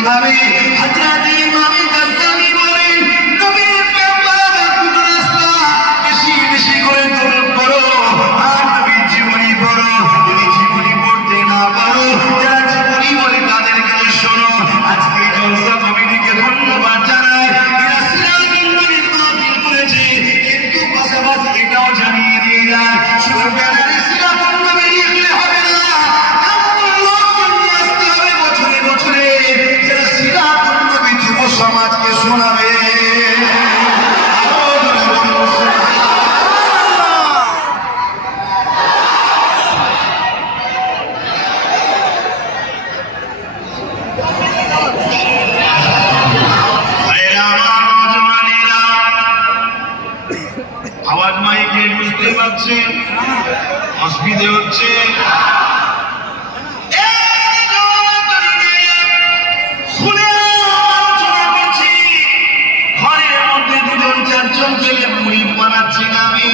কিভাবে হযরত ইমাম গাজ্জালি বলেন নবীর পেগম্বরের রাস্তা বেশি বেশি করে দরুদ পড়ো আর নবীর জীবনী পড়ো। যদি জীবনী পড়তে না পারো, যারা জীবনী বলে তাদের কাছে শোনো। আজকে জলসা কমিটিকে ধন্যবাদ জানাই, এরা সিরাজুল নবীর মাহফিল করেছে, কিন্তু পাশাপাশি এটাও জানিয়ে দিয়ে যায় শুধু ব্যানারে সিরাজুল নবী লিখলে হবে না, এমন লোকজন নিয়ে আসতে হবে বছরে বছরে যারা সিরাজুল নবী যুব সমাজকে শোনাবে। আওয়াজ মাইকে বুঝতে পারছেন, অসুবিধে হচ্ছে। ঘরের মধ্যে দুজন চারজন ছেলে মুড়ি বানাচ্ছি না, আমি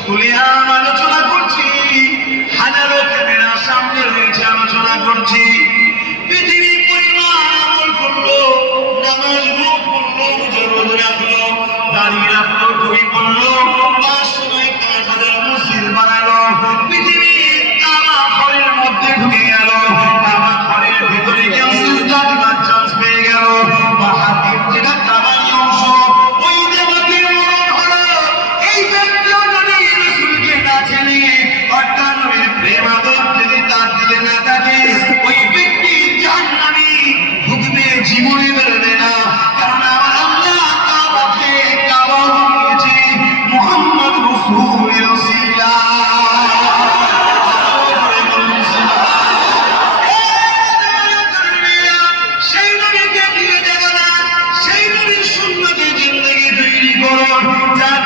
খুলে আলোচনা করছি, হাজারো ক্যামেরার সামনে রয়েছে, আলোচনা করছি। পৃথিবীর পরিমাণ আমল করলো, নামাজ পড়লো, রোজ রাখলো, দাঁড়িয়ে রাখলো, টুপি পড়লো, 500 মসজিদ বানালো, পৃথিবীর কাবা ঘরের মধ্যে ঢুকে গেল, কাবা ঘরের ভিতরে কেউ সিজদা দিবার চান্স পেয়ে গেল, বাহাতির যেটা কাবারই অংশ ওই দেবতার মরণ হলো। এই ব্যক্তিও যদি রাসূলকে না চেনে, অর্থাৎ নবীর প্রেম আদর যদি তার দিলে না থাকে, ওই ব্যক্তি জাহান্নামী, ঢুকবে, জীবনে বেরোবে না। কারণ আমার আল্লাহ কাবাকে কাবা বানিয়েছে মুহাম্মদ রাসূলের ওসিলা। সেই নবীকে দিয়ে যাবে না, সেই নবীর সুন্নতে জিন্দেগি তৈরি করুন, যার